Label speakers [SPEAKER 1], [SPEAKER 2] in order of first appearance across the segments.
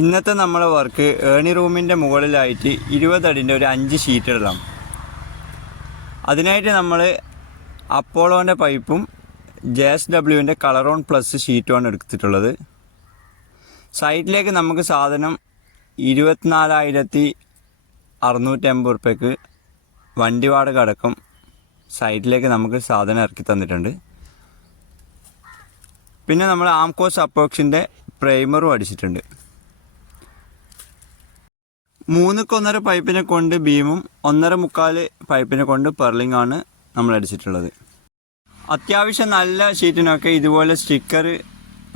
[SPEAKER 1] ഇന്നത്തെ നമ്മളെ വർക്ക് ഏണി റൂമിന്റെ മുകളിലായിട്ട് ഇരുപതടിന്റെ ഒരു അഞ്ച് ഷീറ്റ് ഇടണം അതിനായിട്ട് നമ്മൾ അപ്പോളോന്റെ പൈപ്പും ജെ എസ് ഡബ്ല്യുവിന്റെ കളറോൺ പ്ലസ് ഷീറ്റുമാണ് എടുത്തിട്ടുള്ളത്. സൈറ്റിലേക്ക് നമുക്ക് സാധനം ഇരുപത്തിനാലായിരത്തി അറുന്നൂറ്റമ്പത് റുപ്യക്ക് വണ്ടി വാടക അടക്കം സൈറ്റിലേക്ക് നമുക്ക് സാധനം ഇറക്കി തന്നിട്ടുണ്ട്. പിന്നെ നമ്മൾ ആംകോസ് അപ്പോക്സിന്റെ പ്രൈമറും അടിച്ചിട്ടുണ്ട്. മൂന്നുക്കൊന്നര പൈപ്പിനെ കൊണ്ട് ബീമും ഒന്നര മുക്കാൽ പൈപ്പിനെ കൊണ്ട് പെർലിംഗ് ആണ് നമ്മൾ അടിച്ചിട്ടുള്ളത്. അത്യാവശ്യം നല്ല ഷീറ്റിനൊക്കെ ഇതുപോലെ സ്റ്റിക്കർ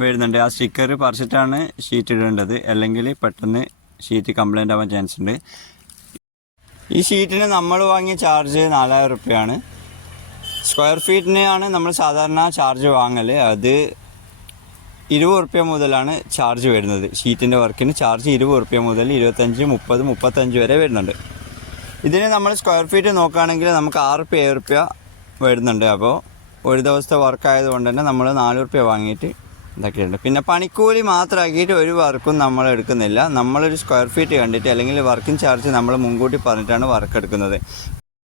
[SPEAKER 1] വരുന്നുണ്ട്. ആ സ്റ്റിക്കർ പറിച്ചിട്ടാണ് ഷീറ്റ് ഇടേണ്ടത്. അല്ലെങ്കിൽ പെട്ടെന്ന് ഷീറ്റ് കംപ്ലൈന്റ് ആവാൻ ചാൻസ് ഉണ്ട്. ഈ ഷീറ്റിന് നമ്മൾ വാങ്ങിയ ചാർജ് നാലായിരം റുപ്യയാണ് സ്ക്വയർ ഫീറ്റിനാണ് നമ്മൾ സാധാരണ ചാർജ് വാങ്ങൽ അത് ഇരുപത് റുപ്യ മുതലാണ് ചാർജ് വരുന്നത്. ഷീറ്റിന്റെ വർക്കിന് ചാർജ് ഇരുപത് റുപ്യ മുതൽ ഇരുപത്തഞ്ച് മുപ്പത് മുപ്പത്തഞ്ച് വരെ വരുന്നുണ്ട്. ഇതിന് നമ്മൾ സ്ക്വയർ ഫീറ്റ് നോക്കുകയാണെങ്കിൽ നമുക്ക് ആറ് റുപ്യ ഏഴ് റുപ്യ വരുന്നുണ്ട്. അപ്പോൾ ഒരു ദിവസത്തെ വർക്കായതുകൊണ്ട് തന്നെ നമ്മൾ നാല് റുപ്യ വാങ്ങിയിട്ട് ഇതാക്കിയിട്ടുണ്ട്. പിന്നെ പണിക്കൂലി മാത്രമാക്കിയിട്ട് ഒരു വർക്കും നമ്മൾ എടുക്കുന്നില്ല. നമ്മളൊരു സ്ക്വയർ ഫീറ്റ് കണ്ടിട്ട് അല്ലെങ്കിൽ വർക്കിംഗ് ചാർജ് നമ്മൾ മുൻകൂട്ടി പറഞ്ഞിട്ടാണ് വർക്ക് എടുക്കുന്നത്.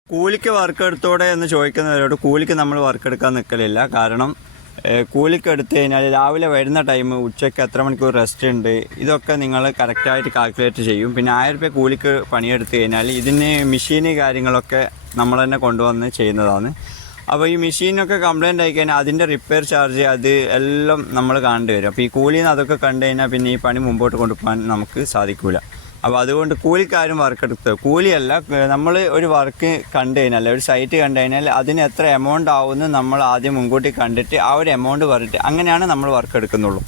[SPEAKER 1] കൂലിക്ക് വർക്ക് എടുത്തോടെ എന്ന് ചോദിക്കുന്നവരോട് കൂലിക്ക് നമ്മൾ വർക്ക് എടുക്കാൻ നിൽക്കലില്ല. കാരണം കൂലിക്ക് എടുത്തു കഴിഞ്ഞാൽ രാവിലെ വരുന്ന ടൈം ഉച്ചയ്ക്ക് എത്ര മണിക്കൂർ റെസ്റ്റ് ഉണ്ട്? ഇതൊക്കെ നിങ്ങൾ കറക്റ്റായിട്ട് കാൽക്കുലേറ്റ് ചെയ്യും. പിന്നെ ആയിരം രൂപ കൂലിക്ക് പണിയെടുത്തു കഴിഞ്ഞാൽ ഇതിന് മെഷീന് കാര്യങ്ങളൊക്കെ നമ്മൾ തന്നെ കൊണ്ടുവന്ന് ചെയ്യുന്നതാണ്. അപ്പോൾ ഈ മെഷീനൊക്കെ കംപ്ലൈന്റ് ആയി കഴിഞ്ഞാൽ അതിന്റെ റിപ്പയർ ചാർജ് അത് എല്ലാം നമ്മൾ കാണേണ്ടി വരും. അപ്പോൾ ഈ കൂലിയിൽ നിന്ന് അതൊക്കെ കണ്ടു കഴിഞ്ഞാൽ പിന്നെ ഈ പണി മുമ്പോട്ട് കൊണ്ടുപോകാൻ നമുക്ക് സാധിക്കില്ല അപ്പോൾ അതുകൊണ്ട് കൂലിക്കാരും വർക്ക് എടുത്ത് കൂലിയല്ല നമ്മൾ ഒരു വർക്ക് കണ്ടു കഴിഞ്ഞാൽ ഒരു സൈറ്റ് കണ്ടു കഴിഞ്ഞാൽ അതിന് എത്ര എമൗണ്ട് ആവുമെന്ന് നമ്മൾ ആദ്യം മുൻകൂട്ടി കണ്ടിട്ട് ആ ഒരു എമൗണ്ട് പറഞ്ഞിട്ട് അങ്ങനെയാണ് നമ്മൾ വർക്ക് എടുക്കുന്നുള്ളൂ.